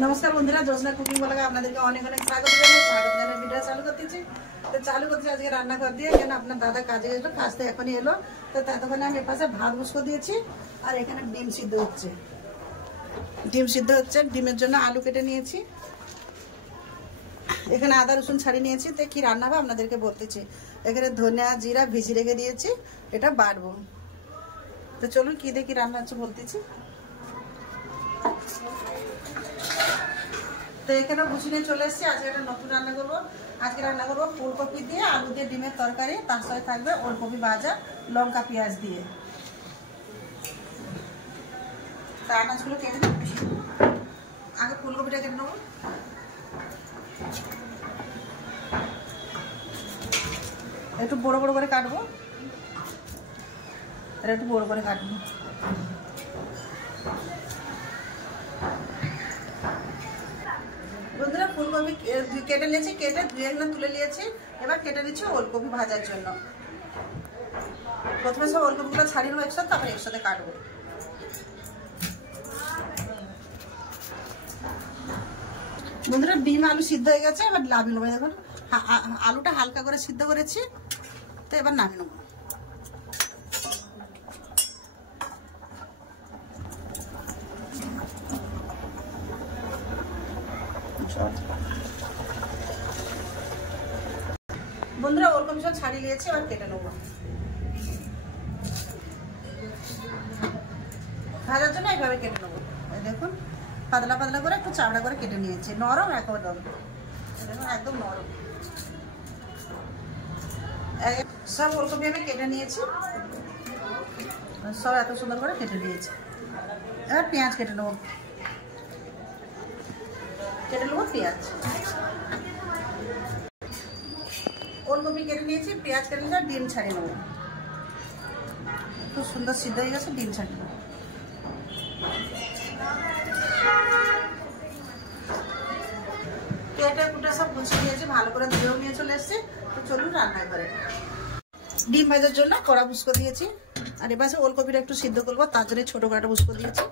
नमस्कार बंधुरा जोशना कुकिंग ब्लगे আপনাদেরকে অনেক অনেক স্বাগত জানাই ভিডিও চালু করতেছি। তো চালু করতে আজকে রান্না করে দিয়ে কেন আপনার দাদা কাজে গেল, কাজতে এখনই এলো। তো ততক্ষণে আমি পাশে ভাত বসিয়ে দিয়েছি আর এখানে ডিম সিদ্ধ হচ্ছে। ডিমের জন্য আলু কেটে নিয়েছি, এখানে আদা রসুন ছাড়িয়ে নিয়েছি। তো কি রান্না হবে আপনাদেরকে বলতেছি। এখানে ধনিয়া জিরা ভিজিয়ে রেখে দিয়েছি, এটা বাটবো। তো চলুন কি দেখি রান্না হচ্ছে বলতেছি। তো এখানে গুছিয়ে নিয়ে চলে এসেছি। আজকে একটা নতুন রান্না করবো। আজকে রান্না করবো ফুলকপি দিয়ে আলু দিয়ে ডিমের তরকারি, তার সাথে থাকবে ওলকপি ভাজা লঙ্কা পেঁয়াজ দিয়ে। তা আনাজগুলো কেটে নেব, আগে ফুলকপিটা কেটে নেবো। একটু বড় বড় করে কাটবো, এটা একটু বড় করে কাটবো। বন্ধুরা ফুলকপি কেটে নিয়েছি, কেটে ধুয়ে এগুলো তুলে নিয়েছি। এবার কেটে নিচ্ছি ওলকপি ভাজার জন্য। প্রথমে সব ওলকপিগুলো ছাড়িয়ে নেবো একসাথে, তারপরে একসাথে কাটবো। বন্ধুরা ডিম আলু সিদ্ধ হয়ে গেছে, এবার নামিয়ে নেবো। দেখুন আলুটা হালকা করে সিদ্ধ করেছি, তো এবার নামিয়ে নেবো। বন্ধুরা ওলকপি সব ছাড়িয়ে নিয়েছি, এবার কেটে নেবো। ভাজার জন্য এইভাবে কেটে নেবো। দেখুন পাতলা পাতলা করে একটু চামড়া করে কেটে নিয়েছি, নরম একদম। দেখুন একদম নরম। সব ওলকপি আমি কেটে নিয়েছি, সব এত সুন্দর করে কেটে নিয়েছি। এবার পেঁয়াজ কেটে নেবো, পেঁয়াজ। ওলকপি কেটে নিয়েছি, পেঁয়াজ কেটে নিয়েছি, ডিম ছাড়িয়ে নেবো। খুব সুন্দর সিদ্ধ হয়ে গেছে, ডিম ছাড়িয়ে নেবো। কেটে কুটে সব গুছিয়ে নিয়েছি, ভালো করে ধুয়েও নিয়ে চলে এসেছি। তো চলুন রান্না করে। ডিম ভাজার জন্য কড়া বুসকো দিয়েছি, আর এপাশে ওলকপিটা একটু সিদ্ধ করবো, তার জন্য ছোট কড়াটা বুসকো দিয়েছি।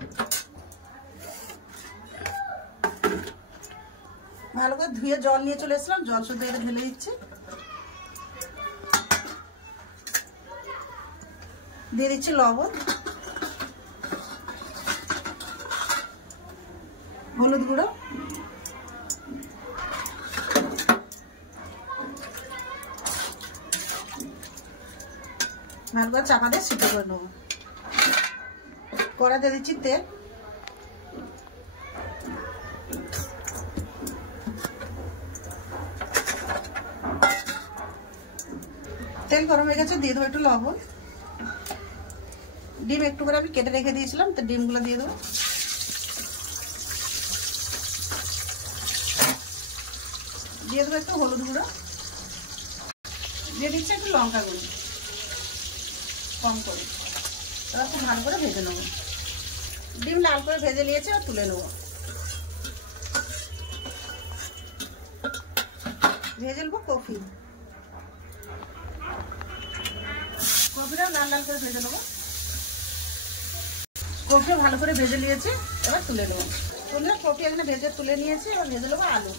ভালো করে ধুয়ে জল নিয়ে চলে এসেছিলাম, জল শুদ্ধ এটা ঢেলে দিচ্ছি। দিয়ে দিচ্ছি লবণ, হলুদ গুঁড়ো, ভালো করে চাপা দিয়ে সিদ্ধ করে নেবো। কড়া দিয়ে দিচ্ছি তেল, তেল গরম হয়ে গেছে, দিয়ে দেবো একটু লবণ। ডিম একটু করে আমি কেটে রেখে দিয়েছিলাম, তো ডিমগুলো দিয়ে দেবো। দিয়ে দেবো একটু হলুদ গুঁড়ো, দিয়ে দিচ্ছি একটু লঙ্কা গুঁড়ো কম করে। এবার খুব ভালো করে ভেজে নেবো। ডিম লাল করে ভেজে নিয়েছি, আর তুলে নেবো। ভেজে নেবো কপিটা লাল লাল করে ভেজে নেবো। কপিটা ভালো করে ভেজে নিয়েছি, এবার তুলে নেবো। কপি এখানে ভেজে তুলে নিয়েছি, এবার ভেজে নেবো আলু।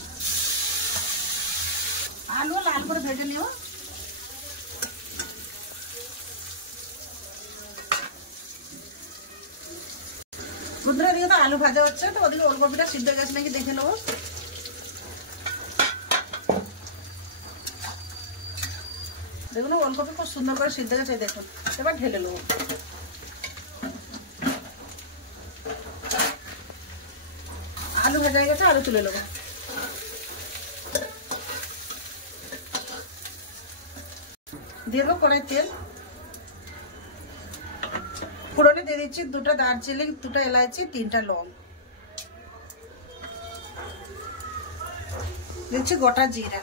আলু লাল করে ভেজে নেবো। বন্ধুরা দিকে তো আলু ভাজা হচ্ছে, তো ওদিকে ওলকপিটা সিদ্ধ হয়ে গেছে নাকি দেখে নেবো। দেখুন ওলকপি খুব সুন্দর করে সিদ্ধ গেছে, দেখুন। এবার ঢেলে নেবো। আলু ভাজা হয়ে গেছে, আলু তুলে নেবো। দিয়ে দেবো কড়াই তেল, ফোড়নে দিয়ে দিচ্ছি দুটো দারচিনি, দুটো এলাচি, 3টা লং, দিচ্ছি গোটা জিরা।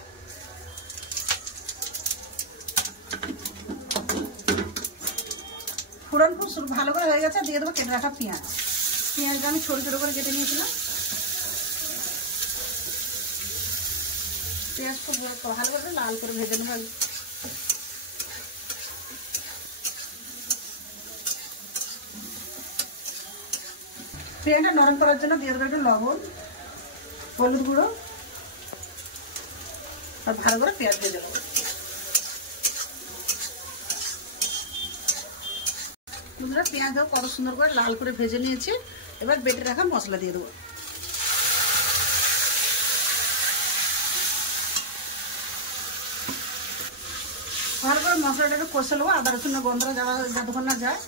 ফোড়ন খুব ভালো করে হয়ে গেছে, দিয়ে দেবো কেটে রাখা পেঁয়াজ। পেঁয়াজটা আমি ছোট ছোট করে কেটে নিয়েছিলাম। পেঁয়াজ খুব ভালো করে লাল করে ভেজে নেবো। পেঁয়াজটা নরম করার জন্য দিয়ে দেবো একটু লবণ, হলুদ গুঁড়ো আর ভালো করে পেঁয়াজ ভেজে নেবো। বন্ধুরা পেঁয়াজ কত সুন্দর করে লাল করে ভেজে নিয়েছি। এবার বেটে রাখা মশলা দিয়ে দেবো। ভালো করে মশলাটা একটু কষে নেবো, আদা রসুনের গন্ধটা যাওয়া যতক্ষণ না যায়।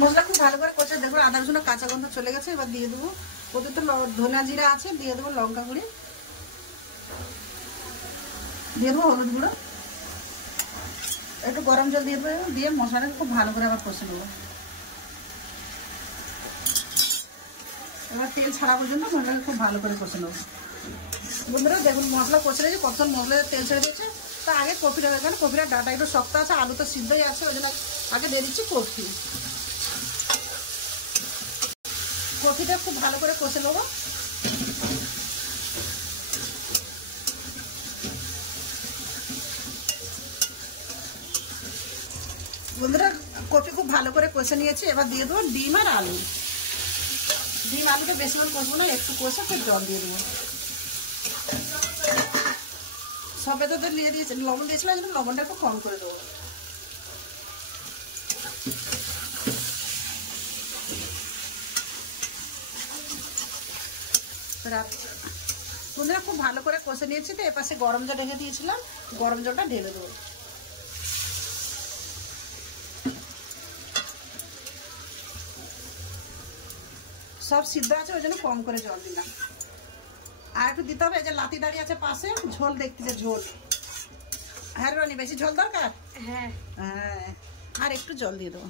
মশলা খুব ভালো করে কষে দেখো আদা রসুনের কাঁচা গন্ধ চলে গেছে। এবার দিয়ে দেবো ওদের তো ধনা জিরা আছে, দিয়ে দেবো লঙ্কা গুঁড়ি, দিয়ে দেবো হলুদ গুঁড়ো, একটু গরম জল দিয়ে দেবো, দিয়ে মশলাটা খুব ভালো করে আবার কষে নেবো। এবার তেল ছাড়া পর্যন্ত মশলাটা খুব ভালো করে কষে নেবো। বন্ধুরা দেখুন মশলা কষে রয়েছে, কতক্ষণ মশলা তেল ছেড়ে দিয়েছে। তা আগে কপিটা দেখেন, কপিটা ডাটা একটু শক্ত আছে, আলু তো সিদ্ধই আছে, ওই জন্য আগে দিয়ে দিচ্ছি কপি। কপিটা খুব ভালো করে কষে নেবো। বন্ধুরা কপি খুব ভালো করে কষে নিয়েছি। এবার দিয়ে দেবো ডিম আর আলু। ডিম আলুটা বেশিক্ষণ কষবো না, একটু কষে ফের জল দিয়ে দেবো। সবে তো দিয়ে দিয়েছি, লবণ দিয়েছিলাম, কিন্তু লবণটা একটু কম করে দেবো। বন্ধুরা খুব ভালো করে কষে নিয়েছি। তো এপাশে গরম জল রেখে দিয়েছিলাম, গরম জলটা ঢেলে দেবো। সব সিদ্ধ আছে, ওই জন্য কম করে জল দিলাম। আর একটু দিতে হবে, এই যে লাতি দাঁড়িয়ে আছে পাশে, ঝোল দেখতেছে ঝোল। হ্যাঁ রনি বেশি ঝোল দরকার? হ্যাঁ হ্যাঁ, আর একটু জল দিয়ে দেবো।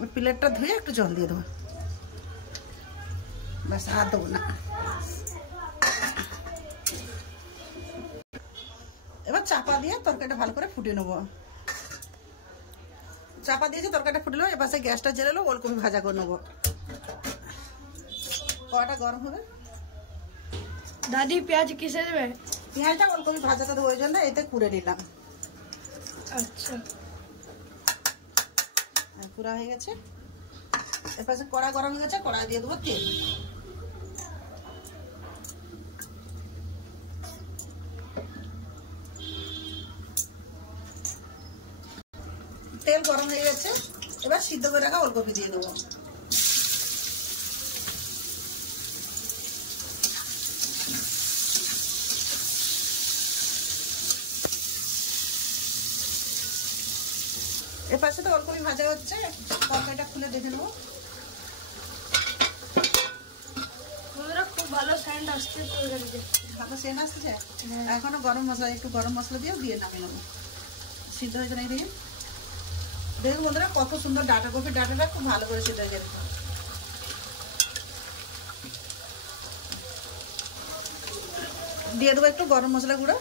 ওই প্লেটটা ধুয়ে একটু জল দিয়ে দেবো, ব্যাস আর দেবো না। এবার চাপা দিয়ে তরকারিটা ভালো করে ফুটিয়ে নেবো। চাপা দিয়েছি, তরকারিটা ফুটলো। এপাশে গ্যাসটা জেলে নেবো, ওলকপি ভাজা করে নেবো। কড়াটা গরম হবে। দাদি পেঁয়াজ কিসে দেবে? পেঁয়াজটা ওলকপি ভাজাটা দেবো, ওই জন্য এতে কুড়ে নিলাম। আচ্ছা পুরা হয়ে গেছে। এপাশে কড়া গরম হয়ে গেছে, কড়া দিয়ে দেবো তেল। তেল গরম হয়ে গেছে, এবার সিদ্ধ করে রাখা ওলকপি দিয়ে দেবো। এপাশে তো ওলকপি ভাজা হচ্ছে, তরকারিটা খুলে দেখে নেবো। খুব ভালো সেন্ট আসছে, ভালো সেন্ট আসছে। এখনো গরম মশলা, একটু গরম মশলা দিয়েও দিয়ে নামিয়ে নেবো। সিদ্ধ হয়েছে না দেখি, দেখুন বন্ধুরা কত সুন্দর ডাটা কপি, ডাটাটা খুব ভালো করে সিদ্ধ হয়ে গেছে। দিয়ে দেবো একটু গরম মশলা গুঁড়ো,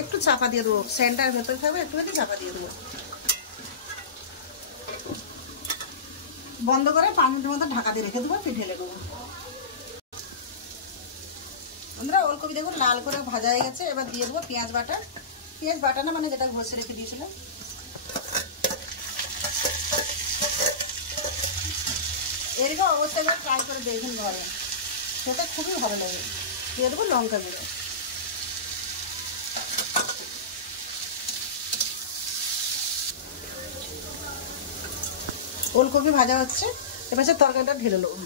একটু চাপা দিয়ে দেবো, সেন্টার ভেতরে থাকবে, একটুখানি চাপা দিয়ে দেবো। বন্ধ করে 5 মিনিটের মতো ঢাকা দিয়ে রেখে দেবো, ফির ঢেলে দেবো। আমরা ওলকপি দেখুন লাল করে ভাজা হয়ে গেছে। এবার দিয়ে দেবো পেঁয়াজ বাটা। পেঁয়াজ বাটা না, মানে যেটা ঘষে রেখে দিয়েছিলাম। এরকম অবস্থায় এবার ট্রাই করে দেখুন ঘরে, সেটা খুবই ভালো লাগে। দিয়ে দেবো লঙ্কা গুঁড়ো। ওলকপি ভাজা হচ্ছে, এবার সে তরকারিটা ঢেলে নেবো।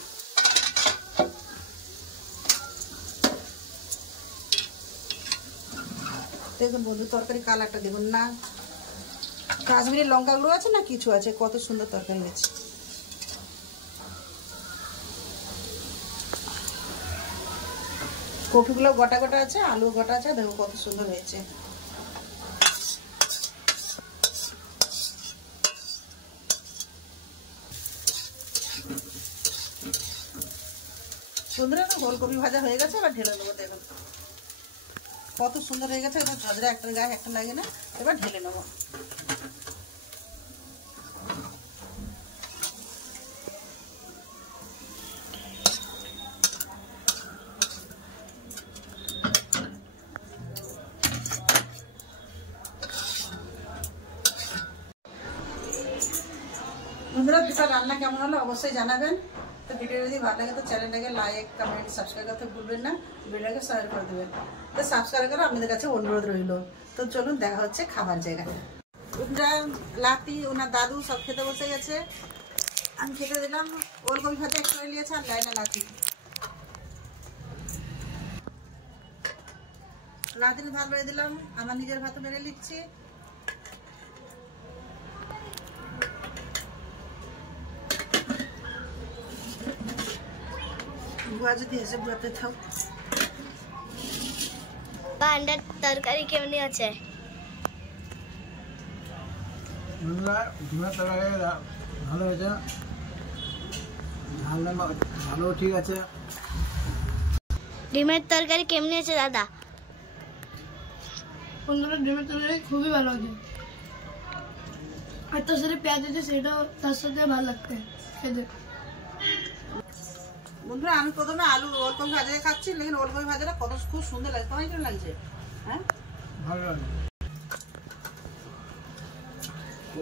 দেখুন বন্ধু তরকারি কালারটা দেখুন না, কাশ্মীরি লঙ্কা গুঁড়ো আছে না কিছু আছে, কত সুন্দর তরকারি হয়েছে। কপিগুলো গোটা গোটা আছে, আলু গোটা আছে, দেখো কত সুন্দর হয়েছে। সুন্দর ওলকপি ভাজা হয়ে গেছে, এবার ঢেলে নেবো। দেখুন কত সুন্দর হয়ে গেছে, এবার ঝাঁঝরা একটা গায়ে একটা লাগে না, এবার ঢেলে নেবো। বন্ধুরা দিশার রান্না কেমন হলো অবশ্যই জানাবেন। তো ভিডিও যদি ভালো লাগে তো চ্যানেলটাকে লাইক কমেন্ট সাবস্ক্রাইব করতে ভুলবেন না, ভিডিওটাকে শেয়ার করে দেবেন। তো সাবস্ক্রাইব করে আপনাদের কাছে অনুরোধ রইল। তো চলুন দেখা হচ্ছে খাবার জায়গায়। ওনারা লাতি ওনার দাদু সব খেতে বসে গেছে, আমি খেতে দিলাম। ওলকপি ভাতে একটু নিয়েছে আর লাইনা লাতি লাতির ভাত বেড়ে দিলাম, আমার নিজের ভাতও বেড়ে নিচ্ছি। বুয়া যদি এসে বুয়াতে থাক। পান্ডার তরকারি কেমন আছে? ডিমের তরকারি ভালো হয়েছে, ঝাল ভালো ঠিক আছে। ডিমের তরকারি কেমন আছে দাদা? বন্ধুরা ডিমের তরকারি খুবই ভালো আছে, আর তার সাথে পেঁয়াজ আছে, সেটাও তার সাথে ভালো লাগবে খেতে। বন্ধুরা আমি প্রথমে আলু ওলকপি ভাজা খাচ্ছি, লেকিন ওলকপি ভাজাটা কত খুব সুন্দর লাগছে। তোমার কেমন লাগছে? হ্যাঁ ভালো লাগে।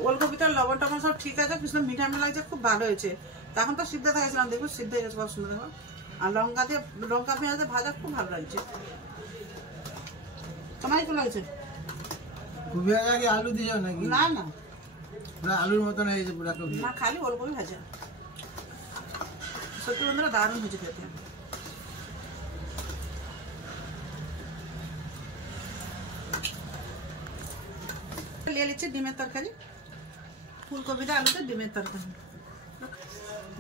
ওলকপিটার লবণ টবণ সব ঠিক আছে, কিছু মিঠা মিঠা লাগছে, খুব ভালো হয়েছে। তখন তো সিদ্ধ থাকেছিলাম, দেখুন সিদ্ধ হয়ে গেছে, কত সুন্দর দেখো। আর লঙ্কা পেঁয়াজ ভাজা খুব ভালো লাগছে। তোমার কেমন লাগছে? কপি ভাজা কি আলু দিয়েছো নাকি? না না না, আলুর মতন হয়েছে পুরা কপি। না, খালি ওলকপি ভাজা। সত্যি বন্ধুরা দারুণ হয়েছে খেতে। নিয়ে নিচ্ছি ডিমের তরকারি, ফুলকপিতে আলুতে ডিমের তরকারি।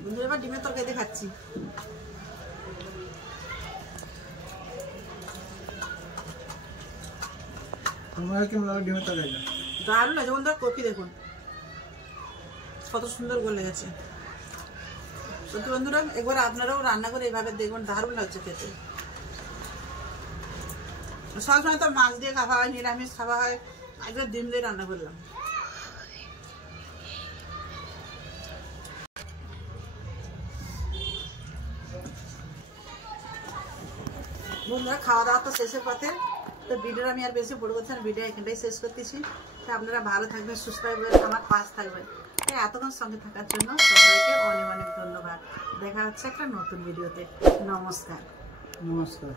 বন্ধুরা এবার ডিমের তরকারি দিয়ে খাচ্ছি। তোমার কেমন লাগে ডিমের তরকারিটা? দারুণ লাগছে বন্ধুরা, কপি দেখুন কত সুন্দর গলে গেছে। সত্যি বন্ধুরা একবার আপনারাও রান্না করে এইভাবে দেখবেন, দারুণ লাগছে খেতে। সবসময় তো মাছ দিয়ে খাওয়া হয়, নিরামিষ খাওয়া হয়, একবার ডিম দিয়ে রান্না করলাম। বন্ধুরা খাওয়া দাওয়া তো শেষের পথে। তো ভিডিওটা আমি আর বেশি বড় করছি না, ভিডিও এখানটাই শেষ করতেছি। তো আপনারা ভালো থাকবেন, সুস্থ থাকবেন, আমার পাশ থাকবেন। এতক্ষণ সঙ্গে থাকার জন্য সবাইকে অনেক অনেক ধন্যবাদ। দেখা হচ্ছে একটা নতুন ভিডিওতে। নমস্কার। নমস্কার।